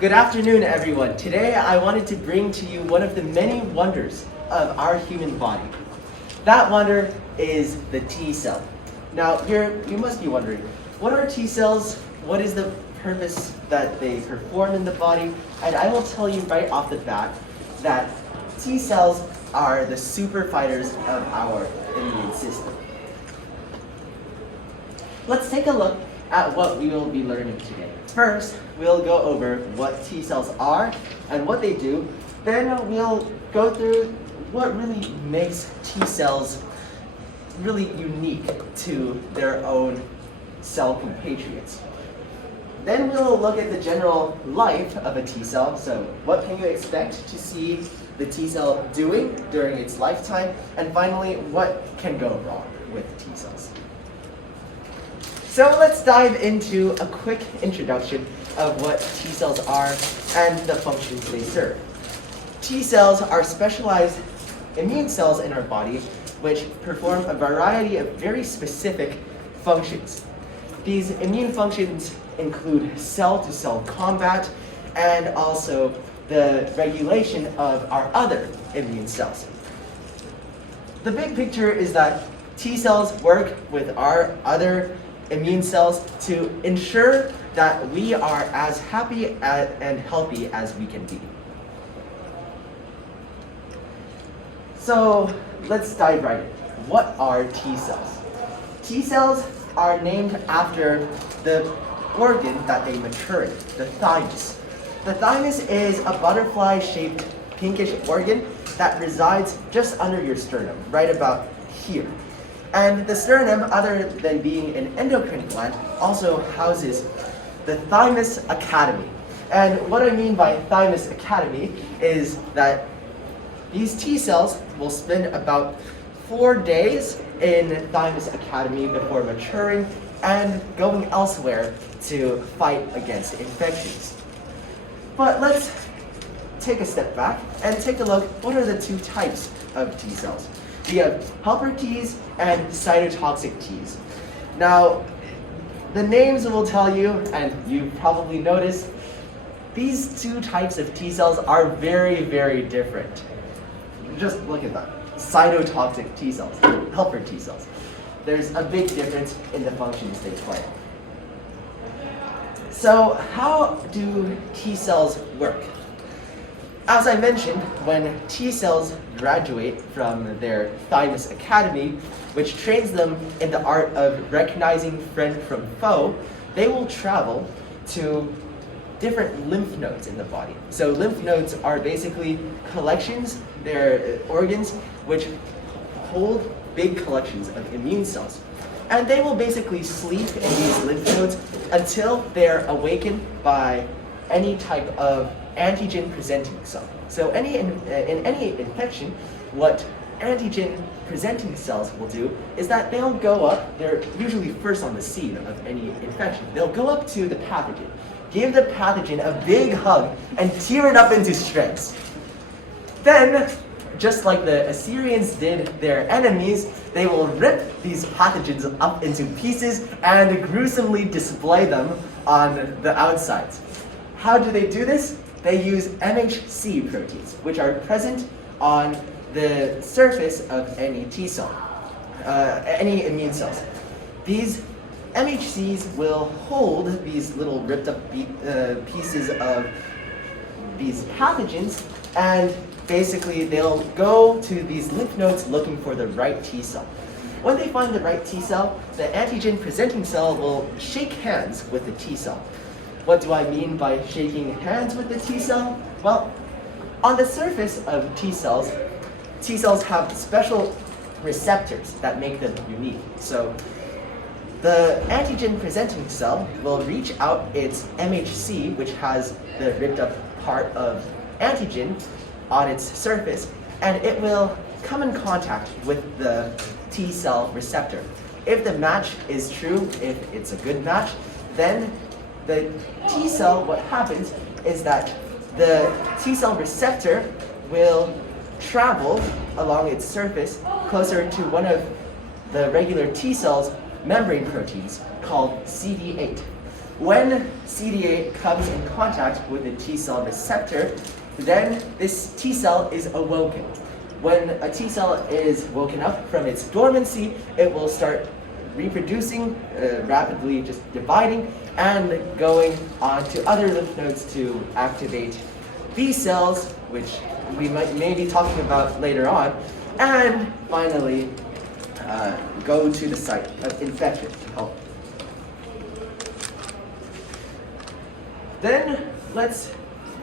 Good afternoon, everyone. Today I wanted to bring to you one of the many wonders of our human body. That wonder is the T cell. Now, you must be wondering, what are T cells? What is the purpose that they perform in the body? And I will tell you right off the bat that T cells are the super fighters of our immune system. Let's take a look at what we will be learning today. First, we'll go over what T cells are and what they do. Then we'll go through what really makes T cells really unique to their own cell compatriots. Then we'll look at the general life of a T cell. So what can you expect to see the T cell doing during its lifetime? And finally, what can go wrong with T cells? So let's dive into a quick introduction of what T cells are and the functions they serve. T cells are specialized immune cells in our body which perform a variety of very specific functions. These immune functions include cell-to-cell combat and also the regulation of our other immune cells. The big picture is that T cells work with our other immune cells to ensure that we are as happy and healthy as we can be. So let's dive right in. What are T cells? T cells are named after the organ that they mature in, the thymus. The thymus is a butterfly-shaped pinkish organ that resides just under your sternum, right about here. And the sternum, other than being an endocrine gland, also houses the thymus academy. And what I mean by thymus academy is that these T cells will spend about 4 days in thymus academy before maturing and going elsewhere to fight against infections. But let's take a step back and take a look, what are the two types of T cells? We have helper Ts and cytotoxic Ts. Now, the names will tell you, and you've probably noticed, these two types of T cells are very, very different. Just look at that. Cytotoxic T cells, helper T cells. There's a big difference in the functions they play. So how do T cells work? As I mentioned, when T cells graduate from their thymus academy, which trains them in the art of recognizing friend from foe, they will travel to different lymph nodes in the body. So lymph nodes are basically collections, they're organs which hold big collections of immune cells. And they will basically sleep in these lymph nodes until they're awakened by any type of antigen presenting cell. So in any infection, what antigen presenting cells will do is that they'll go up, they're usually first on the scene of any infection, they'll go up to the pathogen, give the pathogen a big hug, and tear it up into shreds. Then, just like the Assyrians did their enemies, they will rip these pathogens up into pieces and gruesomely display them on the outsides. How do they do this? They use MHC proteins, which are present on the surface of any T cell, any immune cells. These MHCs will hold these little ripped up pieces of these pathogens, and basically they'll go to these lymph nodes looking for the right T cell. When they find the right T cell, the antigen presenting cell will shake hands with the T cell. What do I mean by shaking hands with the T cell? Well, on the surface of T cells have special receptors that make them unique. So the antigen presenting cell will reach out its MHC, which has the ripped up part of antigen on its surface, and it will come in contact with the T cell receptor. If the match is true, if it's a good match, then the T cell, what happens is that the T cell receptor will travel along its surface closer to one of the regular T cells membrane proteins called CD8. When CD8 comes in contact with the T cell receptor, then this T cell is awoken. When a T cell is woken up from its dormancy, it will start reproducing, rapidly just dividing, and going on to other lymph nodes to activate B cells, which we may be talking about later on, and finally go to the site of infection to help. Then let's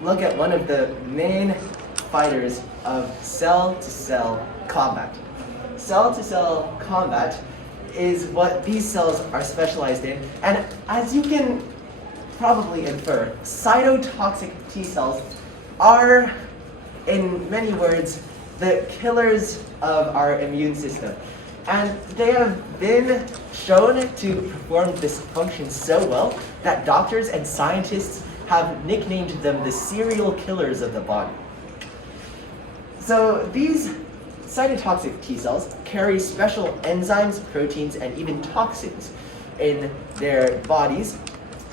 look at one of the main fighters of cell-to-cell combat. Cell-to-cell combat is what these cells are specialized in, and as you can probably infer, cytotoxic T cells are, in many words, the killers of our immune system. And they have been shown to perform this function so well that doctors and scientists have nicknamed them the serial killers of the body. So these cytotoxic T cells carry special enzymes, proteins, and even toxins in their bodies.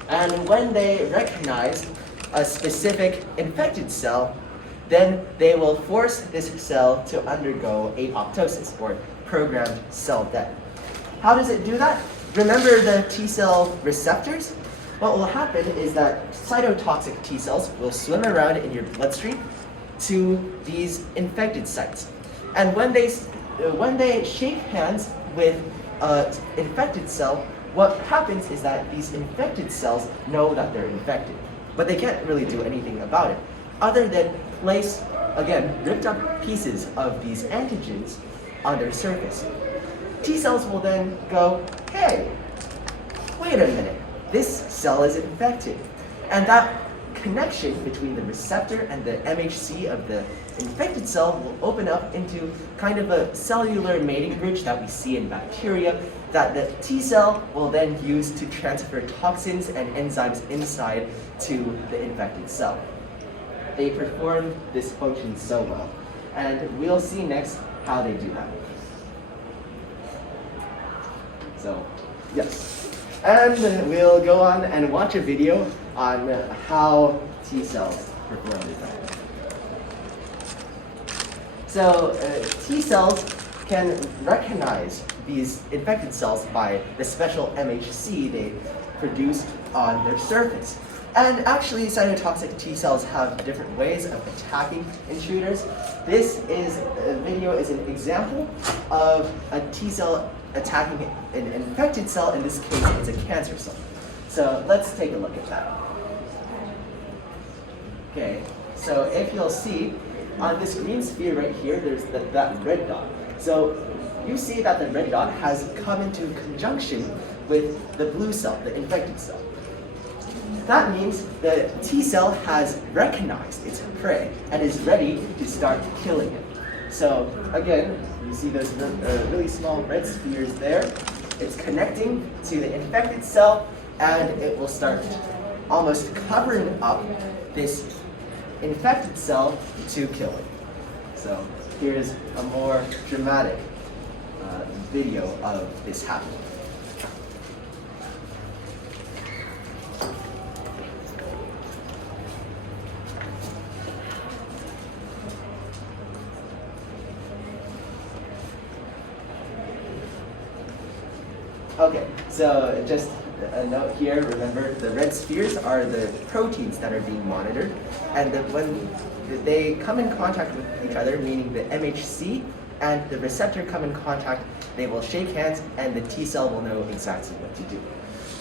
And when they recognize a specific infected cell, then they will force this cell to undergo apoptosis, or programmed cell death. How does it do that? Remember the T cell receptors? What will happen is that cytotoxic T cells will swim around in your bloodstream to these infected sites. And when they shake hands with an infected cell, what happens is that these infected cells know that they're infected, but they can't really do anything about it, other than place, again, ripped up pieces of these antigens on their surface. T cells will then go, hey, wait a minute, this cell is infected. And that connection between the receptor and the MHC of the infected cell will open up into kind of a cellular mating bridge that we see in bacteria that the T cell will then use to transfer toxins and enzymes inside to the infected cell. They perform this function so well, and we'll see next how they do that. So, yes. And we'll go on and watch a video on how T cells perform this. So, T cells can recognize these infected cells by the special MHC they produce on their surface. And actually, cytotoxic T cells have different ways of attacking intruders. This video is an example of a T cell attacking an infected cell. In this case, it's a cancer cell. So let's take a look at that. Okay, so if you'll see, on this green sphere right here, there's that red dot. So you see that the red dot has come into conjunction with the blue cell, the infected cell. That means the T cell has recognized its prey and is ready to start killing it. So again, you see those really small red spheres there. It's connecting to the infected cell, and it will start almost covering up this infected cell to kill it. So here's a more dramatic video of this happening. Okay, so just a note here, remember the red spheres are the proteins that are being monitored, and when they come in contact with each other, meaning the MHC and the receptor come in contact, they will shake hands and the T cell will know exactly what to do.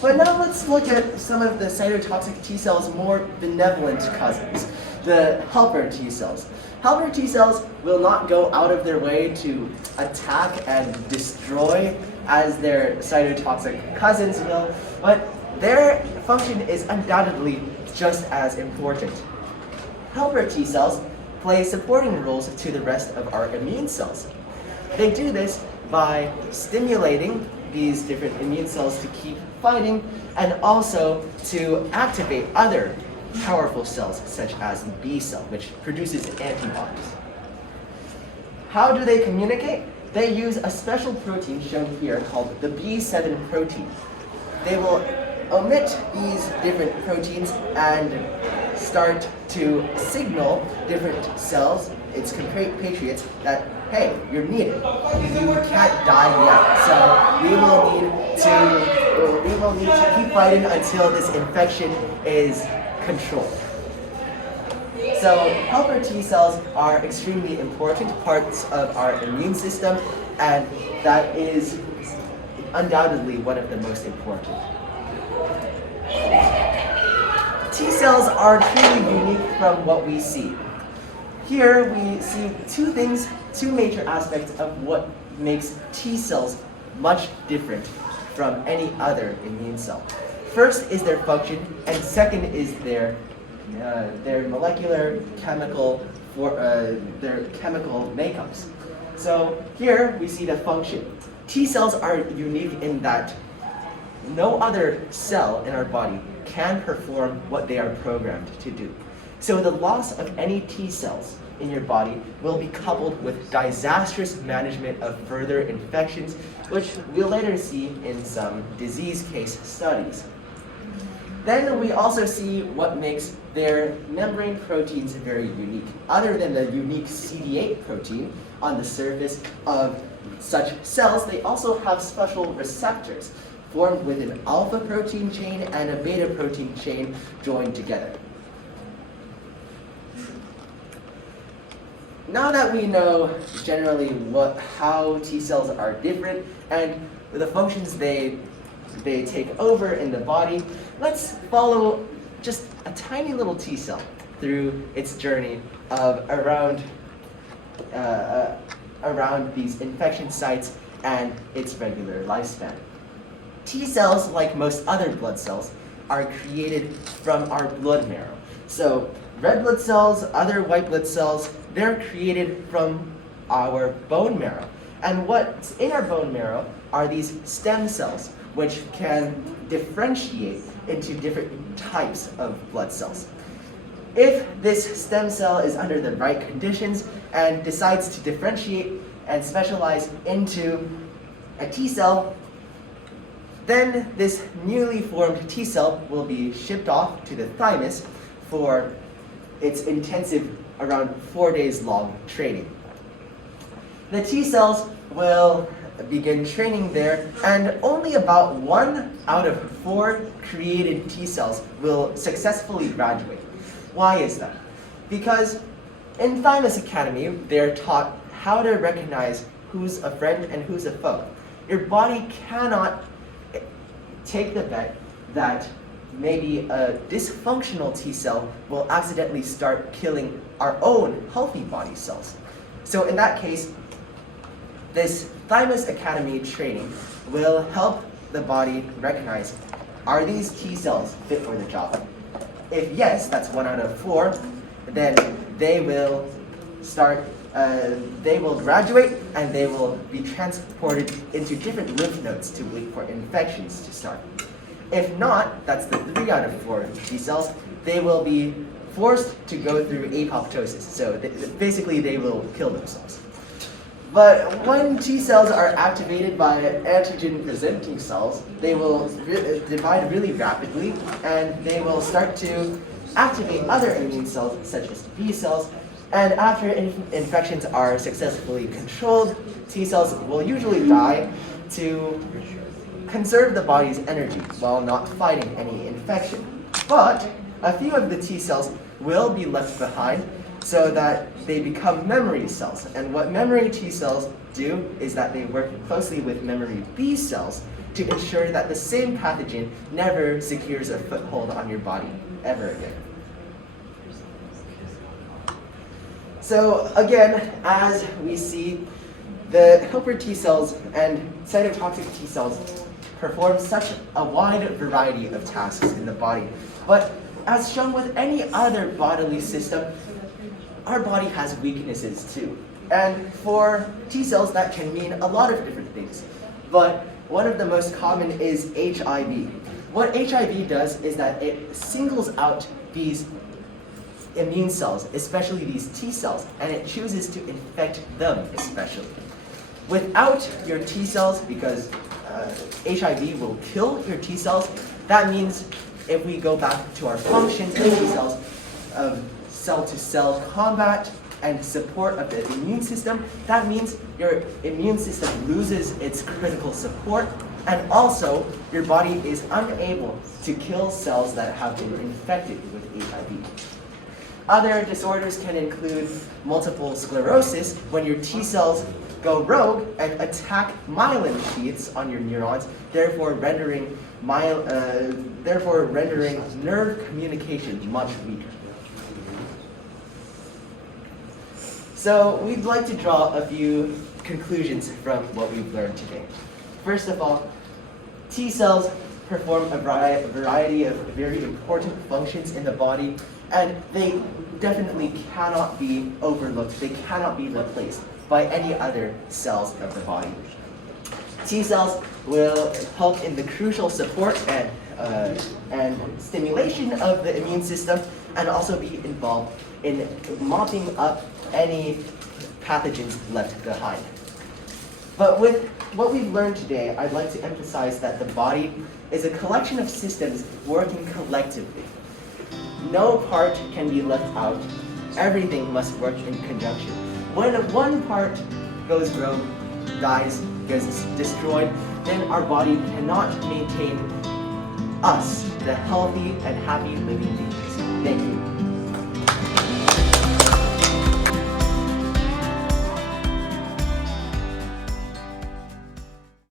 But now let's look at some of the cytotoxic T cells' more benevolent cousins, the helper T cells. Helper T cells will not go out of their way to attack and destroy as their cytotoxic cousins will, but their function is undoubtedly just as important. Helper T cells play supporting roles to the rest of our immune cells. They do this by stimulating these different immune cells to keep fighting, and also to activate other powerful cells such as the B cell, which produces antibodies. How do they communicate? They use a special protein shown here called the B7 protein. They will omit these different proteins and start to signal different cells, its compatriots, that, hey, you're needed. You can't die yet. So we will need to keep fighting until this infection is controlled. So helper T cells are extremely important parts of our immune system, and that is undoubtedly one of the most important. T cells are truly unique from what we see. Here we see two major aspects of what makes T cells much different from any other immune cell. First is their function, and second is their molecular chemical their chemical makeups. So here we see the function. T cells are unique in that no other cell in our body can perform what they are programmed to do. So the loss of any T cells in your body will be coupled with disastrous management of further infections, which we'll later see in some disease case studies. Then we also see what makes their membrane proteins very unique. Other than the unique CD8 protein on the surface of such cells, they also have special receptors formed with an alpha protein chain and a beta protein chain joined together. Now that we know generally how T cells are different and the functions they take over in the body, let's follow just a tiny little T cell through its journey of around these infection sites and its regular lifespan. T cells, like most other blood cells, are created from our blood marrow. So red blood cells, other white blood cells, they're created from our bone marrow. And what's in our bone marrow are these stem cells, which can differentiate into different types of blood cells. If this stem cell is under the right conditions and decides to differentiate and specialize into a T cell, then this newly formed T cell will be shipped off to the thymus for its intensive, around 4 days long training. The T cells will begin training there, and only about 1 out of 4 created T cells will successfully graduate. Why is that? Because in Thymus Academy, they're taught how to recognize who's a friend and who's a foe. Your body cannot take the bet that maybe a dysfunctional T cell will accidentally start killing our own healthy body cells. So in that case, this Thymus Academy training will help the body recognize, are these T cells fit for the job? If yes, that's 1 out of 4, then they will graduate and they will be transported into different lymph nodes to wait for infections to start. If not, that's the 3 out of 4 T cells, they will be forced to go through apoptosis. So basically they will kill themselves. But when T cells are activated by antigen-presenting cells, they will divide really rapidly, and they will start to activate other immune cells, such as B cells. And after infections are successfully controlled, T cells will usually die to conserve the body's energy while not fighting any infection. But a few of the T cells will be left behind so that they become memory cells. And what memory T cells do is that they work closely with memory B cells to ensure that the same pathogen never secures a foothold on your body ever again. So again, as we see, the helper T cells and cytotoxic T cells perform such a wide variety of tasks in the body. But as shown with any other bodily system, our body has weaknesses too. And for T cells, that can mean a lot of different things. But one of the most common is HIV. What HIV does is that it singles out these immune cells, especially these T cells, and it chooses to infect them especially. Without your T cells, because HIV will kill your T cells, That means if we go back to our functions of T cells, of cell-to-cell combat and support of the immune system, that means your immune system loses its critical support, and also your body is unable to kill cells that have been infected with HIV. Other disorders can include multiple sclerosis, when your T cells go rogue and attack myelin sheaths on your neurons, therefore rendering nerve communication much weaker. So we'd like to draw a few conclusions from what we've learned today. First of all, T cells perform a variety of very important functions in the body, and they definitely cannot be overlooked. They cannot be replaced by any other cells of the body. T cells will help in the crucial support and stimulation of the immune system, and also be involved in mopping up any pathogens left behind. But with what we've learned today, I'd like to emphasize that the body is a collection of systems working collectively. No part can be left out. Everything must work in conjunction. When one part goes rogue, dies, gets destroyed, then our body cannot maintain us, the healthy and happy living beings.